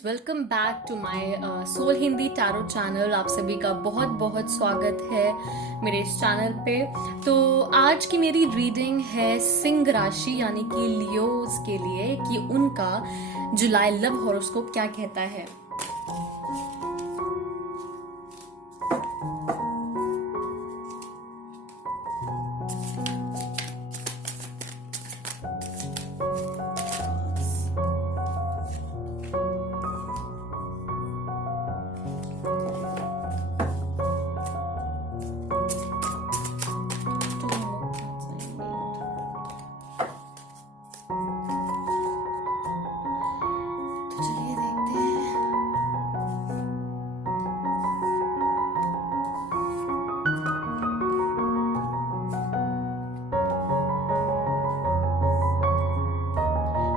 Welcome back to my soul Hindi tarot channel. आप सभी का बहुत बहुत स्वागत है मेरे इस चैनल पे। तो आज की मेरी रीडिंग है सिंह राशि यानी कि लियोज के लिए कि उनका जुलाई लव हॉरोस्कोप क्या कहता है।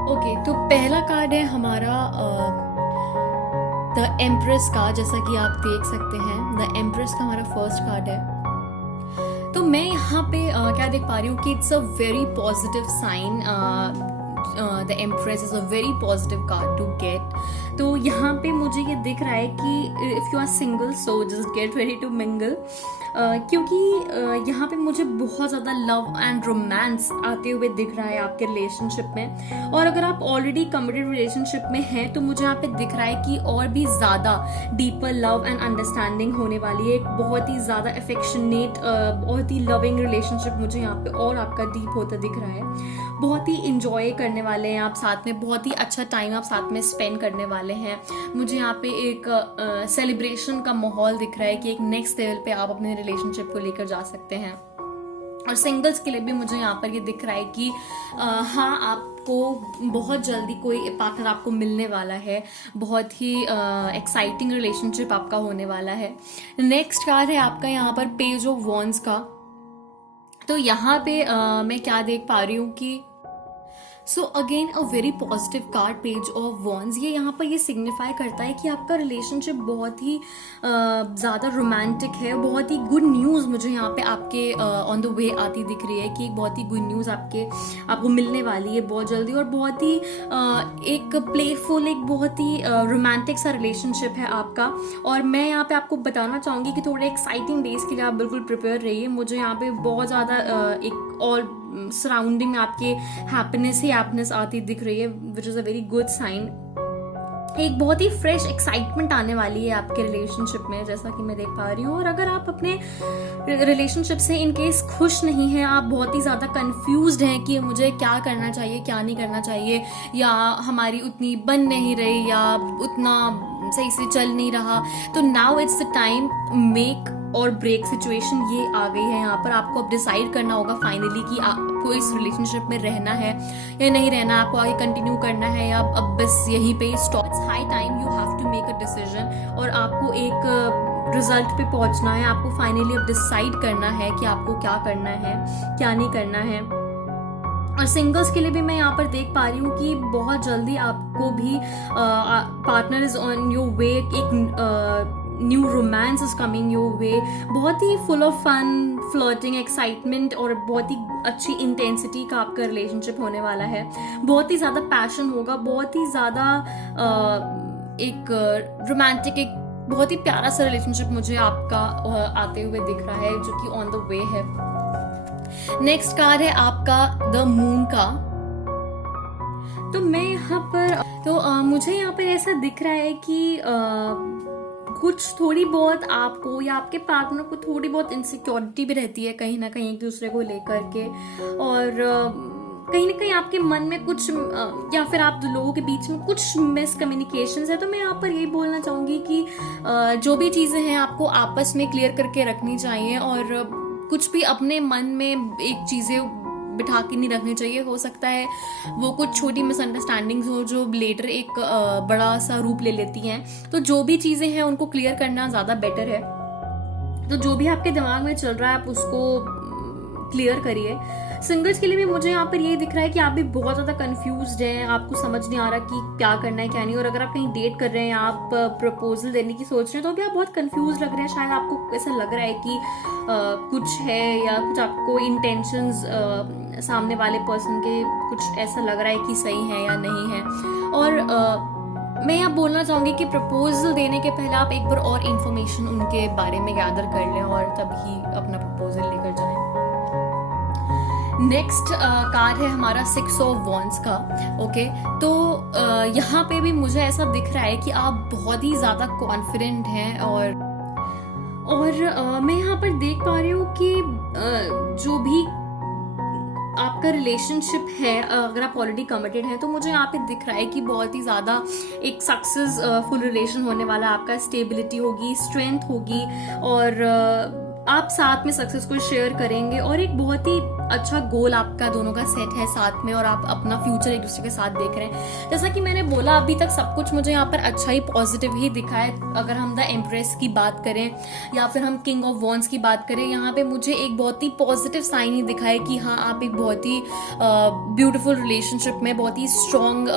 ओके, तो पहला कार्ड है हमारा द एम्प्रेस का। जैसा कि आप देख सकते हैं, द एम्प्रेस का हमारा फर्स्ट कार्ड है। तो मैं यहाँ पे क्या देख पा रही हूँ कि it's a very positive sign. The empress is a very positive card to get. तो यहाँ पे मुझे ये दिख रहा है कि if you are single so just get ready to mingle, क्योंकि यहाँ पे मुझे बहुत ज़्यादा लव एंड रोमांस आते हुए दिख रहा है आपके रिलेशनशिप में। और अगर आप ऑलरेडी कमिटेड रिलेशनशिप में हैं तो मुझे यहाँ पे दिख रहा है कि और भी ज़्यादा डीपर लव एंड अंडरस्टैंडिंग होने वाली है। एक बहुत ही ज़्यादा अफेक्शनेट, बहुत ही लविंग रिलेशनशिप मुझे यहाँ पे और आपका डीप होता दिख रहा है। बहुत ही इंजॉय करने वाले हैं आप साथ में, बहुत ही अच्छा टाइम आप साथ में स्पेंड करने वाले हैं। मुझे यहाँ पे एक सेलिब्रेशन का माहौल दिख रहा है कि एक नेक्स्ट लेवल पे आप अपने रिलेशनशिप को लेकर जा सकते हैं। और सिंगल्स के लिए भी मुझे यहाँ पर ये दिख रहा है कि हाँ, आपको बहुत जल्दी कोई पार्टनर आपको मिलने वाला है। बहुत ही एक्साइटिंग रिलेशनशिप आपका होने वाला है। नेक्स्ट कार्ड है आपका यहाँ पर पेज ऑफ वॉन्ड्स का। तो यहाँ पे मैं क्या देख पा रही हूँ कि so again a very positive card, page of wands. ये यहाँ पर ये सिग्निफाई करता है कि आपका रिलेशनशिप बहुत ही ज़्यादा रोमांटिक है। बहुत ही गुड न्यूज़ मुझे यहाँ पे आपके ऑन द वे आती दिख रही है कि बहुत ही गुड न्यूज़ आपको मिलने वाली है बहुत जल्दी। और बहुत ही एक प्लेफुल, एक बहुत ही रोमांटिक सा रिलेशनशिप है आपका। और मैं यहाँ पे आपको बताना चाहूँगी कि थोड़े एक्साइटिंग डेज के लिए आप बिल्कुल प्रिपेयर रहिए। मुझे यहाँ पे बहुत ज़्यादा एक और सराउंडिंग में आपके हैप्पीनेस ही हैप्पीनेस आती दिख रही है, which is a very good sign. एक बहुत ही फ्रेश एक्साइटमेंट आने वाली है आपके रिलेशनशिप में, जैसा कि मैं देख पा रही हूँ। और अगर आप अपने रिलेशनशिप से इन केस खुश नहीं हैं, आप बहुत ही ज़्यादा कंफ्यूज्ड हैं कि मुझे क्या करना चाहिए क्या नहीं करना चाहिए, या हमारी उतनी बन नहीं रही, या उतना सही से चल नहीं रहा, तो now it's the time make और ब्रेक सिचुएशन ये आ गई है। यहाँ पर आपको अब डिसाइड करना होगा फाइनली कि आपको इस रिलेशनशिप में रहना है या नहीं रहना, आपको आगे कंटिन्यू करना है या अब बस यहीं पे stop. It's high time you have to make a decision और आपको एक रिजल्ट पे पहुंचना है। आपको फाइनली अब डिसाइड करना है कि आपको क्या करना है क्या नहीं करना है। और सिंगल्स के लिए भी मैं यहाँ पर देख पा रही हूँ कि बहुत जल्दी आपको भी partner is on your way. एक new romance is coming your way. बहुत ही full of fun, flirting, excitement और बहुत ही अच्छी इंटेंसिटी का आपका रिलेशनशिप होने वाला है। बहुत ही ज़्यादा पैशन होगा, बहुत ही ज़्यादा एक रोमांटिक, एक बहुत ही प्यारा सा रिलेशनशिप मुझे आपका आते हुए दिख रहा है, जो कि ऑन द वे है। नेक्स्ट कार्ड है आपका द मून का। तो मैं यहाँ पर मुझे यहाँ पर ऐसा दिख रहा है कि कुछ थोड़ी बहुत आपको या आपके पार्टनर को थोड़ी बहुत इनसिक्योरिटी भी रहती है कहीं ना कहीं एक दूसरे को लेकर के। और कहीं ना कहीं आपके मन में कुछ या फिर आप लोगों के बीच में कुछ मिसकम्युनिकेशंस है। तो मैं यहाँ पर यही बोलना चाहूँगी कि जो भी चीज़ें हैं आपको आपस में क्लियर करके रखनी चाहिए। और कुछ भी अपने मन में एक चीज़ें बिठा के नहीं रखनी चाहिए। हो सकता है वो कुछ छोटी मिसअंडरस्टैंडिंग्स हो जो लेटर एक बड़ा सा रूप ले लेती हैं। तो जो भी चीज़ें हैं उनको क्लियर करना ज़्यादा बेटर है। तो जो भी आपके दिमाग में चल रहा है आप उसको क्लियर करिए। सिंगल्स के लिए भी मुझे यहाँ पर ये दिख रहा है कि आप भी बहुत ज़्यादा कंफ्यूज्ड हैं, आपको समझ नहीं आ रहा कि क्या करना है क्या नहीं। और अगर आप कहीं डेट कर रहे हैं, आप प्रपोजल देने की सोच रहे हैं, तो भी आप बहुत कंफ्यूज लग रहे हैं। शायद आपको ऐसा लग रहा है कि कुछ है या कुछ आपको इंटेंशंस सामने वाले पर्सन के कुछ ऐसा लग रहा है कि सही है या नहीं है। और मैं यहाँ बोलना चाहूँगी कि प्रपोजल देने के पहले आप एक बार और इन्फॉर्मेशन उनके बारे में गैदर कर लें और तभी अपना प्रपोजल लेकर जाएं। नेक्स्ट कार्ड है हमारा 6 ऑफ वॉन्ड्स का। ओके, तो यहाँ पे भी मुझे ऐसा दिख रहा है कि आप बहुत ही ज़्यादा कॉन्फिडेंट हैं और मैं यहाँ पर देख पा रही हूँ कि जो भी आपका रिलेशनशिप है, अगर आप ऑलरेडी कमिटेड हैं तो मुझे यहाँ पे दिख रहा है कि बहुत ही ज़्यादा एक सक्सेसफुल रिलेशन होने वाला है आपका। स्टेबिलिटी होगी, स्ट्रेंथ होगी और आप साथ में सक्सेस को शेयर करेंगे और एक बहुत ही अच्छा गोल आपका दोनों का सेट है साथ में और आप अपना फ्यूचर एक दूसरे के साथ देख रहे हैं। जैसा कि मैंने बोला, अभी तक सब कुछ मुझे यहाँ पर अच्छा ही पॉजिटिव ही दिखा है। अगर हम द एम्प्रेस की बात करें या फिर हम किंग ऑफ वॉन्ड्स की बात करें, यहाँ पे मुझे एक बहुत ही पॉजिटिव साइन ही दिखा है कि हाँ, आप एक बहुत ही ब्यूटीफुल रिलेशनशिप में, बहुत ही स्ट्रॉन्ग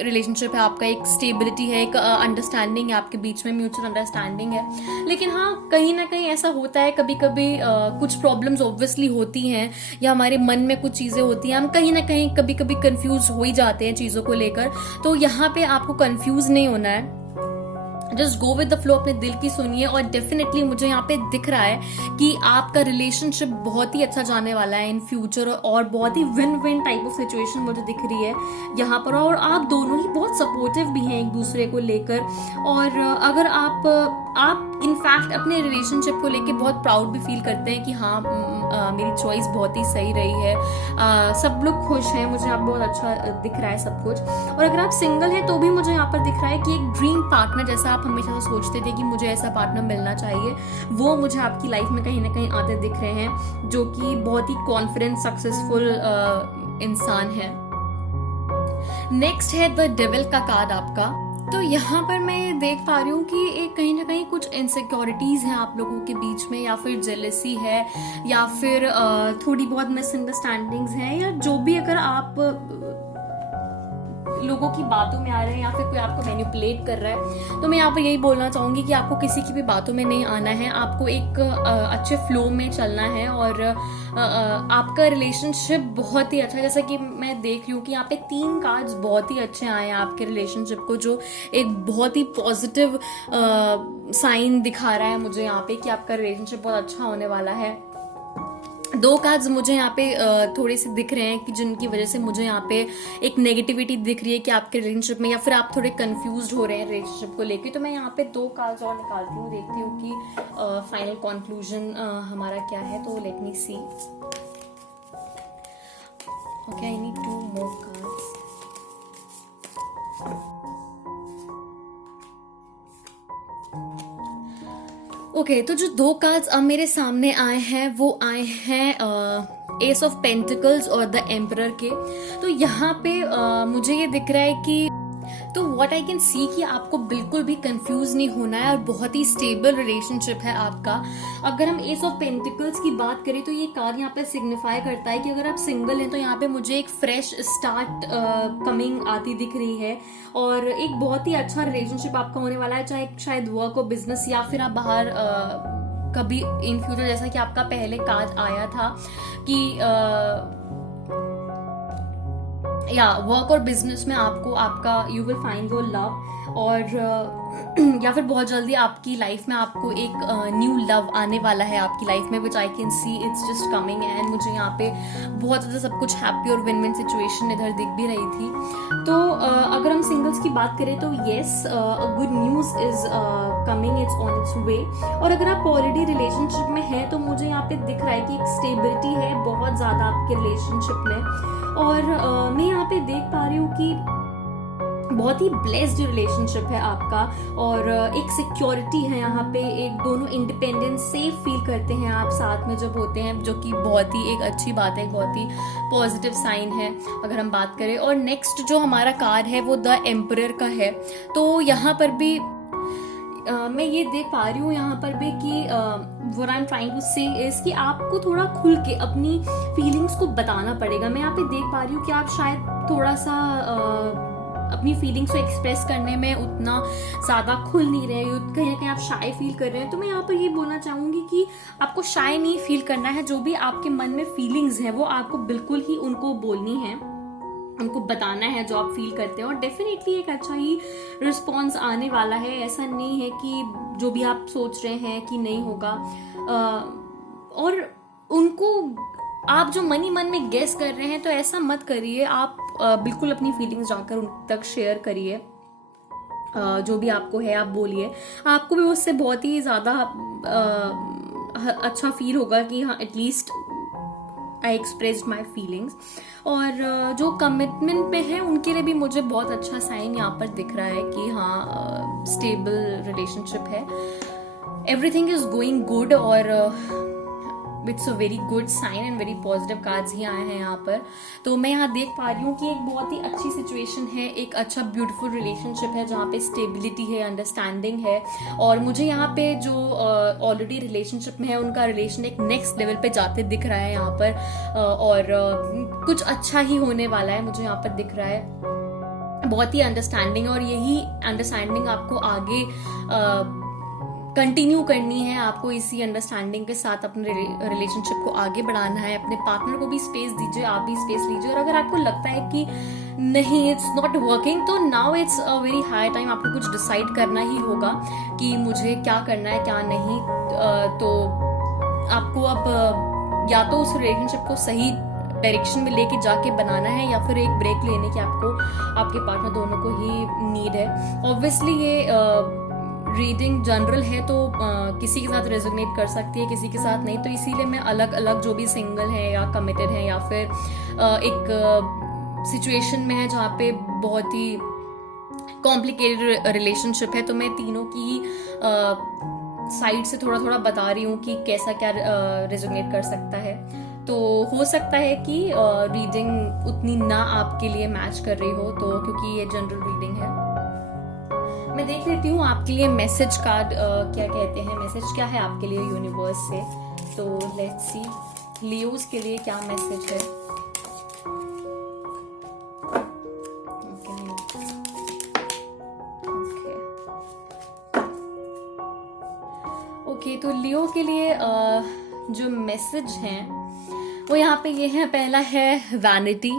रिलेशनशिप है आपका, एक स्टेबिलिटी है, एक अंडरस्टैंडिंग है आपके बीच में, म्यूचुअल अंडरस्टैंडिंग है। लेकिन हाँ, कहीं ना कहीं ऐसा होता है कभी कभी कुछ प्रॉब्लम्स ऑब्वियसली होती हैं या हमारे मन में कुछ चीजें होती हैं, हम कहीं ना कहीं कभी कभी कंफ्यूज हो ही जाते हैं चीजों को लेकर। तो यहाँ पे आपको कंफ्यूज नहीं होना है, just go with the flow, अपने दिल की सुनिए और डेफिनेटली मुझे यहाँ पे दिख रहा है कि आपका रिलेशनशिप बहुत ही अच्छा जाने वाला है इन फ्यूचर और बहुत ही win win type of situation मुझे दिख रही है यहाँ पर। और आप दोनों ही बहुत सपोर्टिव भी हैं एक दूसरे को लेकर और अगर आप इनफैक्ट अपने रिलेशनशिप को लेके बहुत प्राउड भी फील करते हैं कि हाँ, मेरी चॉइस बहुत ही सही रही है। सब लोग खुश हैं, मुझे यहाँ बहुत अच्छा दिख रहा है सब कुछ। और अगर आप सिंगल हैं तो भी मुझे यहाँ पर दिख रहा है कि एक ड्रीम पार्टनर, जैसा आप हमेशा से सोचते थे कि मुझे ऐसा पार्टनर मिलना चाहिए, वो मुझे आपकी लाइफ में कहीं ना कहीं आते दिख रहे हैं, जो कि बहुत ही कॉन्फिडेंट सक्सेसफुल इंसान है। नेक्स्ट है द डेविल का कार्ड आपका। तो यहाँ पर मैं देख पा रही हूँ कि एक कहीं ना कहीं कुछ इनसिक्योरिटीज हैं आप लोगों के बीच में, या फिर जेलसी है, या फिर थोड़ी बहुत मिसअंडरस्टैंडिंग्स हैं, या जो भी, अगर आप लोगों की बातों में आ रहे हैं या फिर कोई आपको मैनिपुलेट कर रहा है, तो मैं यहाँ पर यही बोलना चाहूंगी कि आपको किसी की भी बातों में नहीं आना है। आपको एक अच्छे फ्लो में चलना है और आपका रिलेशनशिप बहुत ही अच्छा, जैसा कि मैं देख रही हूँ कि यहाँ पे 3 कार्ड्स बहुत ही अच्छे आए हैं आपके रिलेशनशिप को, जो एक बहुत ही पॉजिटिव साइन दिखा रहा है मुझे यहाँ पे कि आपका रिलेशनशिप बहुत अच्छा होने वाला है। 2 कार्ड्स मुझे यहाँ पे थोड़े से दिख रहे हैं कि जिनकी वजह से मुझे यहाँ पे एक नेगेटिविटी दिख रही है कि आपके रिलेशनशिप में, या फिर आप थोड़े कंफ्यूज्ड हो रहे हैं रिलेशनशिप को लेके। तो मैं यहाँ पे 2 कार्ड्स और निकालती हूँ, देखती हूँ कि फाइनल कंक्लूजन हमारा क्या है। तो let me see. Okay, I need 2 more cards. Okay, तो जो 2 कार्ड्स अब मेरे सामने आए हैं वो आए हैं एस ऑफ पेंटिकल्स और द एम्परर के। तो यहाँ पे मुझे ये दिख रहा है कि, तो व्हाट आई कैन सी कि आपको बिल्कुल भी कंफ्यूज नहीं होना है और बहुत ही स्टेबल रिलेशनशिप है आपका। अगर हम एस ऑफ पेंटिकल्स की बात करें तो ये कार्ड यहाँ पे सिग्निफाई करता है कि अगर आप सिंगल हैं तो यहाँ पे मुझे एक फ्रेश स्टार्ट कमिंग आती दिख रही है और एक बहुत ही अच्छा रिलेशनशिप आपका होने वाला है, चाहे शायद वर्क और बिजनेस या फिर आप बाहर कभी इन फ्यूचर, जैसा कि आपका पहले कार्ड आया था कि या वर्क और बिजनेस में आपको आपका you will find your love, और या फिर बहुत जल्दी आपकी लाइफ में आपको एक न्यू लव आने वाला है आपकी लाइफ में, which I can see it's just coming. And मुझे यहाँ पे बहुत ज़्यादा सब कुछ हैप्पी और विन विन सिचुएशन इधर दिख भी रही थी। तो अगर हम सिंगल्स की बात करें तो yes, good news is coming, it's on it's way. और अगर आप ऑलरेडी रिलेशनशिप में हैं तो मुझे यहाँ पे दिख रहा है कि एक स्टेबिलिटी है बहुत ज़्यादा आपके रिलेशनशिप में। और मैं यहाँ पे देख पा रही हूँ कि बहुत ही ब्लेस्ड रिलेशनशिप है आपका और एक सिक्योरिटी है यहाँ पे, एक दोनों इंडिपेंडेंट सेफ फील करते हैं आप साथ में जब होते हैं, जो कि बहुत ही एक अच्छी बात है, बहुत ही पॉजिटिव साइन है अगर हम बात करें। और नेक्स्ट जो हमारा कार्ड है वो द एम्परर का है। तो यहाँ पर भी मैं ये देख पा रही हूँ यहाँ पर भी कि what I'm trying to say is कि आपको थोड़ा खुल के अपनी फीलिंग्स को बताना पड़ेगा। मैं यहाँ पे देख पा रही हूँ कि आप शायद थोड़ा सा अपनी फीलिंग्स को एक्सप्रेस करने में उतना ज़्यादा खुल नहीं रहे, कहीं ना कहीं आप शाय फील कर रहे हैं। तो मैं यहाँ पर ये बोलना चाहूँगी कि आपको शाय नहीं फील करना है, जो भी आपके मन में फीलिंग्स हैं वो आपको बिल्कुल ही उनको बोलनी है। उनको बताना है जो आप फील करते हैं, और डेफिनेटली एक अच्छा ही रिस्पॉन्स आने वाला है। ऐसा नहीं है कि जो भी आप सोच रहे हैं कि नहीं होगा, और उनको आप जो मन ही मन में गेस कर रहे हैं तो ऐसा मत करिए। आप बिल्कुल अपनी फीलिंग्स जाकर उन तक शेयर करिए। जो भी आपको है आप बोलिए, आपको भी उससे बहुत ही ज़्यादा अच्छा फील होगा कि हाँ at least I expressed my feelings. और जो कमिटमेंट पे है उनके लिए भी मुझे बहुत अच्छा साइन यहाँ पर दिख रहा है कि हाँ स्टेबल रिलेशनशिप है, एवरीथिंग इज गोइंग गुड, और it's a very good sign and very positive cards ही आए हैं यहाँ पर। तो मैं यहाँ देख पा रही हूँ कि एक बहुत ही अच्छी सिचुएशन है, एक अच्छा ब्यूटीफुल रिलेशनशिप है जहाँ पे स्टेबिलिटी है, अंडरस्टैंडिंग है, और मुझे यहाँ पे जो ऑलरेडी रिलेशनशिप में है उनका रिलेशन एक नेक्स्ट लेवल पे जाते दिख रहा है यहाँ पर, और कुछ अच्छा ही होने वाला है मुझे यहाँ पर दिख रहा है। बहुत ही अंडरस्टैंडिंग, और यही अंडरस्टैंडिंग आपको आगे कंटिन्यू करनी है। आपको इसी अंडरस्टैंडिंग के साथ अपने रिलेशनशिप को आगे बढ़ाना है। अपने पार्टनर को भी स्पेस दीजिए, आप भी स्पेस लीजिए, और अगर आपको लगता है कि नहीं इट्स नॉट वर्किंग, तो now it's a very high time, आपको कुछ डिसाइड करना ही होगा कि मुझे क्या करना है क्या नहीं। तो आपको अब या तो उस रिलेशनशिप को सही डायरेक्शन में लेके जाके बनाना है, या फिर एक ब्रेक लेने की आपको आपके पार्टनर दोनों को ही नीड है। ऑब्वियसली ये रीडिंग जनरल है, तो किसी के साथ रेजोनेट कर सकती है, किसी के साथ नहीं, तो इसीलिए मैं अलग अलग जो भी सिंगल है या कमिटेड है या फिर एक सिचुएशन में है जहाँ पे बहुत ही कॉम्प्लिकेटेड रिलेशनशिप है, तो मैं तीनों की ही साइड से थोड़ा थोड़ा बता रही हूँ कि कैसा क्या रेजोनेट कर सकता है। तो हो सकता है कि रीडिंग उतनी ना आपके लिए मैच कर रही हो, तो क्योंकि ये जनरल रीडिंग है। मैं देख लेती हूँ आपके लिए मैसेज कार्ड क्या कहते हैं, मैसेज क्या है आपके लिए यूनिवर्स से। तो लेट्स सी लियोस के लिए क्या मैसेज है। ओके, तो लियो के लिए जो मैसेज हैं वो यहाँ पे ये है। पहला है वैनिटी,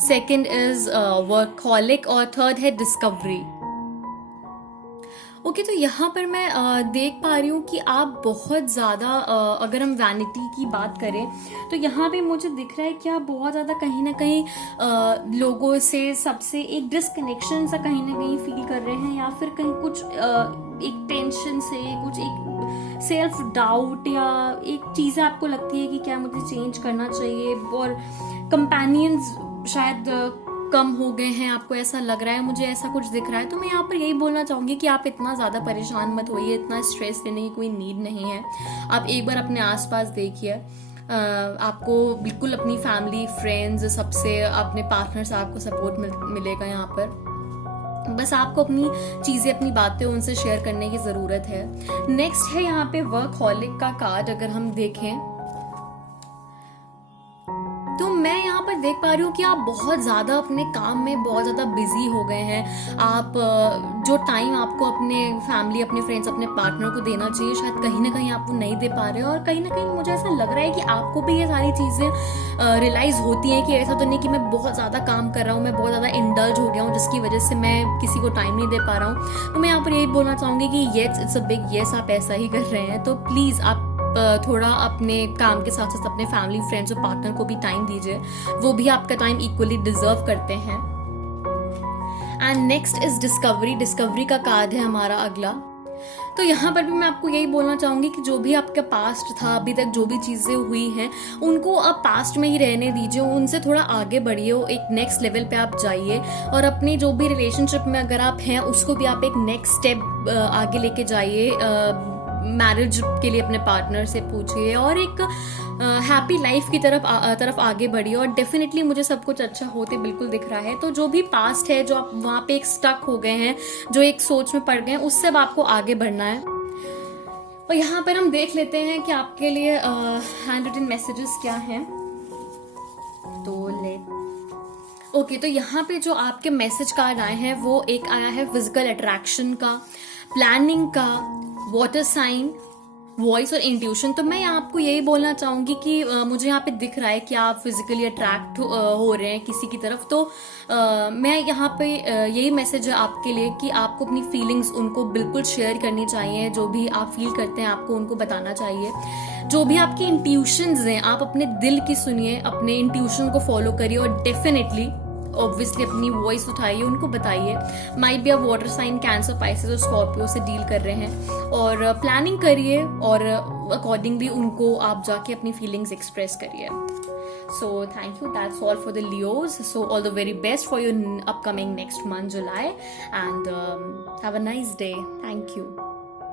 सेकंड इज वर्कहॉलिक, और थर्ड है डिस्कवरी। ओके, तो यहाँ पर मैं देख पा रही हूँ कि आप बहुत ज़्यादा अगर हम वैनिटी की बात करें तो यहाँ पे मुझे दिख रहा है कि आप बहुत ज़्यादा कहीं ना कहीं लोगों से सबसे एक डिसकनेक्शन सा कहीं ना कहीं फील कर रहे हैं, या फिर कहीं कुछ एक टेंशन से, कुछ एक सेल्फ डाउट, या एक चीज़ें आपको लगती है कि क्या मुझे चेंज करना चाहिए, और कंपेनियंस शायद कम हो गए हैं, आपको ऐसा लग रहा है, मुझे ऐसा कुछ दिख रहा है। तो मैं यहाँ पर यही बोलना चाहूँगी कि आप इतना ज़्यादा परेशान मत होइए, इतना स्ट्रेस लेने की कोई नीड नहीं है। आप एक बार अपने आसपास देखिए, आपको बिल्कुल अपनी फैमिली, फ्रेंड्स, सबसे अपने पार्टनर से आपको सपोर्ट मिलेगा यहाँ पर। बस आपको अपनी चीज़ें, अपनी बातें उनसे शेयर करने की ज़रूरत है। नेक्स्ट है यहाँ पे वर्कहॉलिक का कार्ड। अगर हम देखें तो मैं यहाँ पर देख पा रही हूँ कि आप बहुत ज़्यादा अपने काम में बहुत ज़्यादा बिजी हो गए हैं। आप जो टाइम आपको अपने फैमिली, अपने फ्रेंड्स, अपने पार्टनर को देना चाहिए, शायद कहीं ना कहीं आप वो नहीं दे पा रहे हो। और कहीं ना कहीं मुझे ऐसा लग रहा है कि आपको भी ये सारी चीज़ें रियलाइज़ होती हैं कि ऐसा तो नहीं कि मैं बहुत ज़्यादा काम कर रहा हूँ, मैं बहुत ज़्यादा इंडल्ज हो गया हूँ जिसकी वजह से मैं किसी को टाइम नहीं दे पा रहा हूँ। तो मैं यहाँ पर यही बोलना चाहूँगी कि yes, it's a big yes, आप ऐसा ही कर रहे हैं। तो प्लीज़ आप थोड़ा अपने काम के साथ साथ अपने फैमिली, फ्रेंड्स और पार्टनर को भी टाइम दीजिए, वो भी आपका टाइम इक्वली डिजर्व करते हैं। And next is discovery. Discovery का कार्ड है हमारा अगला। तो यहाँ पर भी मैं आपको यही बोलना चाहूँगी कि जो भी आपका पास्ट था, अभी तक जो भी चीज़ें हुई हैं उनको अब पास्ट में ही रहने दीजिए, उनसे थोड़ा आगे बढ़िए, एक नेक्स्ट लेवल पे आप जाइए, और अपनी जो भी रिलेशनशिप में अगर आप हैं उसको भी आप एक नेक्स्ट स्टेप आगे लेके जाइए। मैरिज के लिए अपने पार्टनर से पूछिए, और एक हैप्पी लाइफ की तरफ आगे बढ़िए। और डेफिनेटली मुझे सब कुछ अच्छा होते बिल्कुल दिख रहा है। तो जो भी पास्ट है, जो आप वहाँ पे एक स्टक हो गए हैं, जो एक सोच में पड़ गए हैं, उससे अब आपको आगे बढ़ना है। और यहाँ पर हम देख लेते हैं कि आपके लिए हैंड रिटन मैसेजेस क्या हैं। तो ओके, तो यहाँ पे जो आपके मैसेज कार्ड आए हैं वो एक आया है फिजिकल अट्रैक्शन का, प्लानिंग का, वाटर साइन, वॉइस और इंट्यूशन, तो मैं आपको यही बोलना चाहूंगी कि मुझे यहाँ पे दिख रहा है कि आप फिजिकली अट्रैक्ट हो रहे हैं किसी की तरफ, तो मैं यहाँ पे यही मैसेज है आपके लिए कि आपको अपनी फीलिंग्स उनको बिल्कुल शेयर करनी चाहिए। जो भी आप फील करते हैं आपको उनको बताना चाहिए। जो भी आपकी इंट्यूशंस हैं आप अपने दिल की सुनिए, अपने इंट्यूशन को फॉलो करिए और डेफिनेटली ऑब्वियसली अपनी वॉइस उठाइए, उनको बताइए। Might be a water sign, Cancer, Pisces और स्कॉर्पियो से डील कर रहे हैं, और प्लानिंग करिए और अकॉर्डिंगली उनको आप जाके अपनी फीलिंग्स एक्सप्रेस करिए। So thank you, that's all for the Leos. So all the very best for your upcoming next month, July, and have a nice day. Thank you.